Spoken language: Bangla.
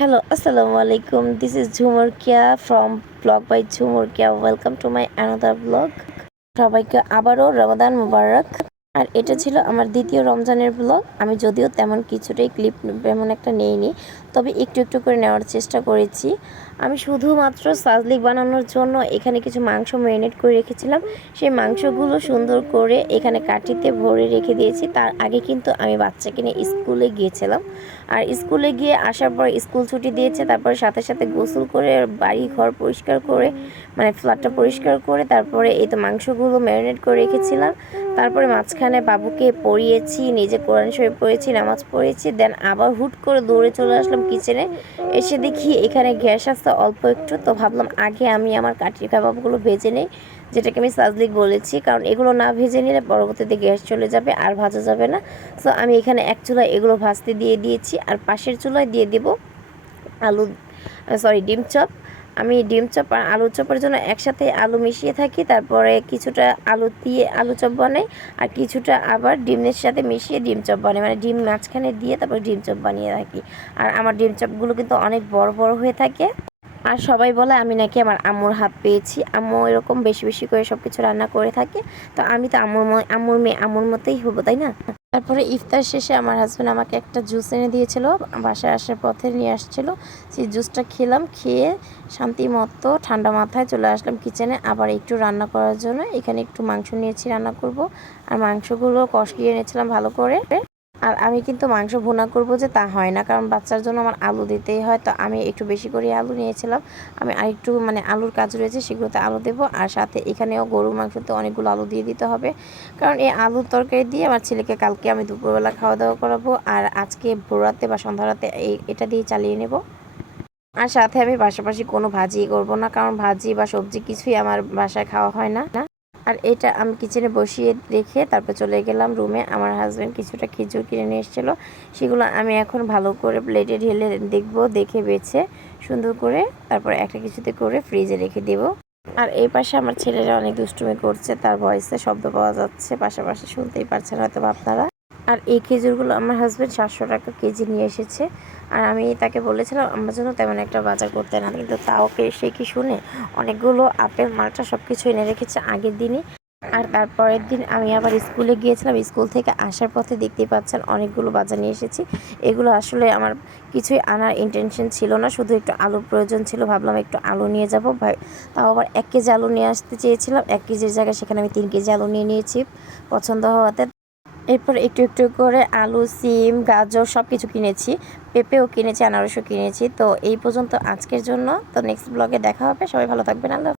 Hello, Assalamu alaikum. This is Jhumur Kia from Vlog by Jhumur Kia. Welcome to my another vlog. সবাইকে আবারও রমাদান মুবারক। আর এটা ছিল আমার দ্বিতীয় রমজানের ব্লগ। আমি যদিও তেমন কিছুটাই ক্লিপ তেমন একটা নেইনি, তবে একটু একটু করে নেওয়ার চেষ্টা করেছি। আমি শুধুমাত্র সাজলিক বানানোর জন্য এখানে কিছু মাংস ম্যারিনেট করে রেখেছিলাম। সেই মাংসগুলো সুন্দর করে এখানে কাঠিতে ভরে রেখে দিয়েছি। তার আগে কিন্তু আমি বাচ্চাকে নিয়ে স্কুলে গিয়েছিলাম। আর স্কুলে গিয়ে আসার পর স্কুল ছুটি দিয়েছে, তারপরে সাথে সাথে গোসল করে বাড়ি ঘর পরিষ্কার করে মানে ফ্ল্যাটটা পরিষ্কার করে তারপরে এই তো মাংসগুলো ম্যারিনেট করে রেখেছিলাম। তারপরে মাঝখানে বাবুকে পড়িয়েছি, নিজে কোরআন শরীফ পড়েছি, নামাজ পড়েছি। দেন আবার হুট করে দৌড়ে চলে আসলাম কিচেনে। এসে দেখি এখানে গ্যাস আসতে অল্প একটু, তো ভাবলাম আগে আমি আমার কাঠি কাবাবগুলো ভেজে নেই, যেটাকে আমি সাজলিক বলেছি, কারণ এগুলো না ভেজে নিলে পরবর্তীতে গ্যাস চলে যাবে আর ভাজা যাবে না। সো আমি এখানে এক চুলায় এগুলো ভাজতে দিয়ে দিয়েছি, আর পাশের চুলায় দিয়ে দেব ডিম চপ। আমি ডিম চপ আর আলু চপের জন্য একসাথে আলু মিশিয়ে থাকি, তারপরে কিছুটা আলু দিয়ে আলু চপ বানাই, আর কিছুটা আবার ডিমের সাথে মিশিয়ে ডিম চপ বানাই, মানে ডিম মাঝখানে দিয়ে তারপরে ডিম চপ বানিয়ে থাকি। আর আমার ডিম চপগুলো কিন্তু অনেক বড় বড় হয়ে থাকে। আর সবাই বলে আমি নাকি আমার আম্মুর হাত পেয়েছি, আম্মু এরকম বেশি বেশি করে সব কিছু রান্না করে থাকে। তো আমি তো আম্মুর মেয়ে আম্মুর মতোই হবো, তাই না? তারপরে ইফতার শেষে আমার হাজব্যান্ড আমাকে একটা জুস এনে দিয়েছিল, বাসায় আসার পথে নিয়ে আসছিল। সেই জুসটা খেলাম, খেয়ে শান্তি মতো ঠান্ডা মাথায় চলে আসলাম কিচেনে আবার একটু রান্না করার জন্য। এখানে একটু মাংস নিয়েছি, রান্না করব। আর মাংসগুলো কষিয়ে এনেছিলাম ভালো করে। আর আমি কিন্তু মাংস ভুনা করব যে তা হয় না, কারণ বাচ্চার জন্য আমার আলু দিতেই হয়। তো আমি একটু বেশি করে আলু নিয়েছিলাম। আমি আরেকটু মানে আলুর কাজ রয়েছে, সেগুলোতে আলু দেবো। আর সাথে এখানেও গরুর মাংসতে অনেকগুলো আলু দিয়ে দিতে হবে, কারণ এই আলুর তরকারি দিয়ে আমার ছেলেকে কালকে আমি দুপুরবেলা খাওয়া দাওয়া করাবো, আর আজকে ভোররাতে বা সন্ধ্যারাতে এটা দিয়ে চালিয়ে নেব। আর সাথে আমি পাশাপাশি কোনো ভাজি করব না, কারণ ভাজি বা সবজি কিছুই আমার বাসায় খাওয়া হয় না। আর এটা আমি কিচেনে বসিয়ে রেখে তারপর চলে গেলাম রুমে। আমার হাজব্যান্ড কিছুটা খেজুর কিনে নিয়ে এসেছিলো, সেগুলো আমি এখন ভালো করে প্লেটে ঢেলে দেখবো, দেখে বেছে সুন্দর করে তারপর একটা কিছুতে করে ফ্রিজে রেখে দেব। আর এই পাশে আমার ছেলেরা অনেক দুষ্টুমি করছে, তার ভয়েসে শব্দ পাওয়া যাচ্ছে, পাশাপাশি শুনতেই পারছেন হয়তো আপনারা। আর এই খেজুরগুলো আমার হাজব্যান্ড 700 টাকা কেজি নিয়ে এসেছে। আর আমি তাকে বলেছিলাম আমার জন্য তেমন একটা বাজার করতে না, কিন্তু তাও সে কি শুনে অনেকগুলো আপেল মালটা সব কিছু এনে রেখেছে আগের দিনই। আর তারপরের দিন আমি আবার স্কুলে গিয়েছিলাম, স্কুল থেকে আসার পথে দেখতেই পাচ্ছেন অনেকগুলো বাজার নিয়ে এসেছি। এগুলো আসলে আমার কিছুই আনার ইন্টেনশন ছিল না, শুধু একটু আলুর প্রয়োজন ছিল। ভাবলাম একটু আলু নিয়ে যাব, ভাই তাও আবার 1 কেজি আলু নিয়ে আসতে চেয়েছিলাম। 1 কেজির জায়গায় সেখানে আমি 3 কেজি আলু নিয়ে নিয়েছি পছন্দ হওয়াতে। এরপর একটু একটু করে আলু, সিম, গাজর সব কিছু কিনেছি, পেঁপেও কিনেছি, আনারসও কিনেছি। তো এই পর্যন্ত আজকের জন্য। তো নেক্সট ব্লগে দেখা হবে, সবাই ভালো থাকবেন। আল্লাহ।